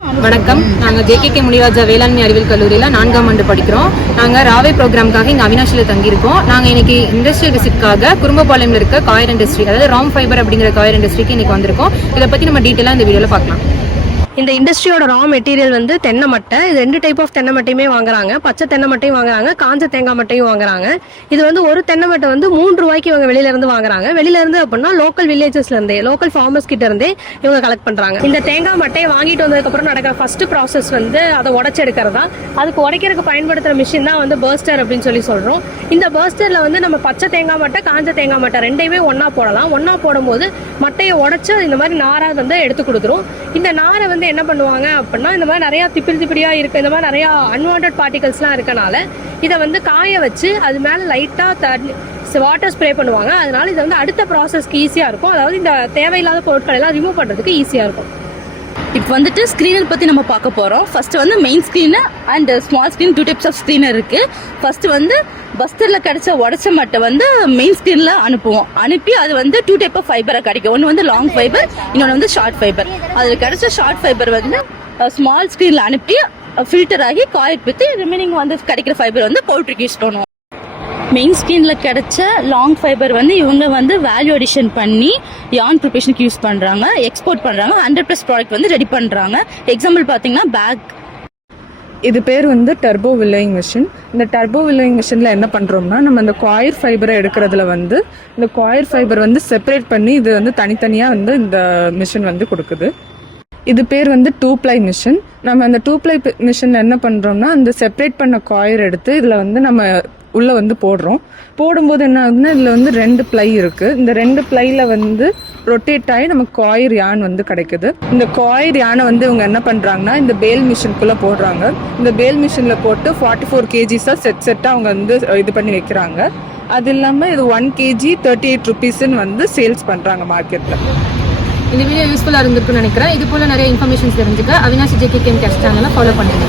வணக்கம். நாங்கள் ஜேகேகே முனிராஜா வேளாண்மை அறிவியல் கல்லூரியில் 4ஆம் ஆண்டு படிக்கிறோம். நாங்கள் ராவே ப்ரோக்ராமுக்காக இங்கே அவினாஷியில் தங்கியிருக்கோம். நாங்கள் இன்னைக்கு இண்டஸ்ட்ரியல் விசிட்காக குறும்பபாளையம்ல இருக்க காயர் இண்டஸ்ட்ரி, அதாவது ராம் ஃபைபர் அப்படிங்கிற காயர் இண்டஸ்ட்ரிக்கு இன்னைக்கு வந்திருக்கோம். இதை பற்றி நம்ம டீட்டெயிலாக இந்த வீடியோவில் பார்க்கலாம். இந்த இண்டஸ்ட்ரியோட ரா மெட்டீரியல் வந்து தென்னை மட்டை. இது 2 டைப் ஆஃப் தென்னை மட்டையுமே வாங்குறாங்க. பச்சை தென்னை மட்டையும் வாங்குறாங்க, காஞ்ச தேங்காய் மட்டையும் வாங்குறாங்க. இது வந்து ஒரு தென்னை மட்டை வந்து 3 ரூபாய்க்கு இவங்க வெளியில இருந்து வாங்குறாங்க. வெளியில இருந்து அப்படின்னா லோக்கல் வில்லேஜஸ்ல இருந்தே, லோக்கல் ஃபார்மர்ஸ் கிட்ட இருந்தே இவங்க கலெக்ட் பண்றாங்க. இந்த தேங்காய் மட்டையை வாங்கிட்டு வந்ததுக்கு அப்புறம் நடக்கிற ஃபர்ஸ்ட் ப்ராசஸ் வந்து அதை உடைச்சு எடுக்கிறதா. அதுக்கு உடைக்கிறதுக்கு பயன்படுத்துற மிஷின் தான் வந்து பர்ஸ்டர் அப்படின்னு சொல்லி சொல்றோம். இந்த பர்ஸ்டர்ல வந்து நம்ம பச்சை தேங்காய் மட்டை, காஞ்ச தேங்காய் மட்டை ரெண்டையுமே ஒன்னா போடலாம். ஒன்னா போடும்போது மட்டையை உடைச்சு இந்த மாதிரி நாரா வந்து எடுத்து கொடுத்துரும். இந்த நாரை வந்து என்ன பண்ணுவாங்க அப்படின்னா, இந்த மாதிரி நிறைய திப்பிடியா இருக்கு, இந்த மாதிரி நிறைய அன்வான்ட் பார்ட்டிகல்ஸ்லாம் இருக்கனால இதை வந்து காய வச்சு அது மேல லைட்டா வாட்டர் ஸ்ப்ரே பண்ணுவாங்க. அதனால இது வந்து அடுத்த ப்ராசஸ்க்கு ஈஸியா இருக்கும். அதாவது இந்த தேவையில்லாத பொருட்கள் எல்லாம் ரிமூவ் பண்றதுக்கு ஈஸியா இருக்கும். இப்போ வந்துட்டு ஸ்க்ரீனர் பற்றி நம்ம பார்க்க போகிறோம். ஃபர்ஸ்ட் வந்து main screen and small screen, 2 types of screener இருக்குது. ஃபர்ஸ்ட் வந்து பஸ்டரில் கிடைச்ச உடச்ச மட்டை வந்து மெயின் ஸ்க்ரீனில் அனுப்பி அது வந்து 2 டைப் ஆஃப் ஃபைபராக கிடைக்கும். ஒன்று வந்து லாங் ஃபைபர், இன்னொன்று வந்து ஷார்ட் ஃபைபர். அதில் கிடைச்ச ஷார்ட் ஃபைபர் வந்து ஸ்மால் ஸ்க்ரீனில் அனுப்பி ஃபில்டர் ஆகி காயில் பித்து ரிமைனிங் வந்து கிடைக்கிற ஃபைபர் வந்து பவுட்ரிக்கு யூஸ் பண்ணுவோம். மெயின் ஸ்கிரீனில் கிடைச்ச லாங் ஃபைபர் வந்து இவங்க வந்து வேல்யூ அடிஷன் பண்ணி யான் ப்ரிப்பரேஷனுக்கு யூஸ் பண்ணுறாங்க, எக்ஸ்போர்ட் பண்ணுறாங்க, 100+ ப்ராடக்ட் வந்து ரெடி பண்ணுறாங்க. எக்ஸாம்பிள் பார்த்தீங்கன்னா பேக். இது பேர் வந்து டர்போ வில்லேயிங் மிஷின். இந்த டர்போ வில்லேயிங் மிஷினில் என்ன பண்ணுறோம்னா, நம்ம இந்த காயர் ஃபைபரை எடுக்கிறதுல வந்து இந்த காயர் ஃபைபர் வந்து செப்பரேட் பண்ணி இது வந்து தனித்தனியாக வந்து இந்த மிஷின் வந்து கொடுக்குது. இது பேர் வந்து 2-ply மிஷின். நம்ம அந்த 2-ply மிஷினில் என்ன பண்ணுறோம்னா, அந்த செப்பரேட் பண்ண காயர் எடுத்து இதில் வந்து நம்ம உள்ளே வந்து போடும்போது என்ன ஆகுதுன்னா, இதில் வந்து 2 ply இருக்குது. இந்த 2 plyல வந்து ரொட்டேட் ஆகி நமக்கு காயர் யான் வந்து கிடைக்குது. இந்த காயர் யானை வந்து இவங்க என்ன பண்ணுறாங்கன்னா, இந்த பேல் மிஷினுக்குள்ளே போடுறாங்க. இந்த பேல் மிஷினில் போட்டு 44 kgs செட்டாக அவங்க வந்து இது பண்ணி வைக்கிறாங்க. அது இல்லாமல் இது 1 kg 38 rupeesன்னு வந்து சேல்ஸ் பண்ணுறாங்க மார்க்கெட்டில். இந்த வீடியோ யூஸ்ஃபுல்லாக இருந்திருக்குன்னு நினைக்கிறேன். இது போல் நிறைய இன்ஃபர்மேஷன்ஸ் தெரிஞ்சுக்க அவினாஷ் ஜேகேகே சேனலை ஃபாலோ பண்ணுங்க.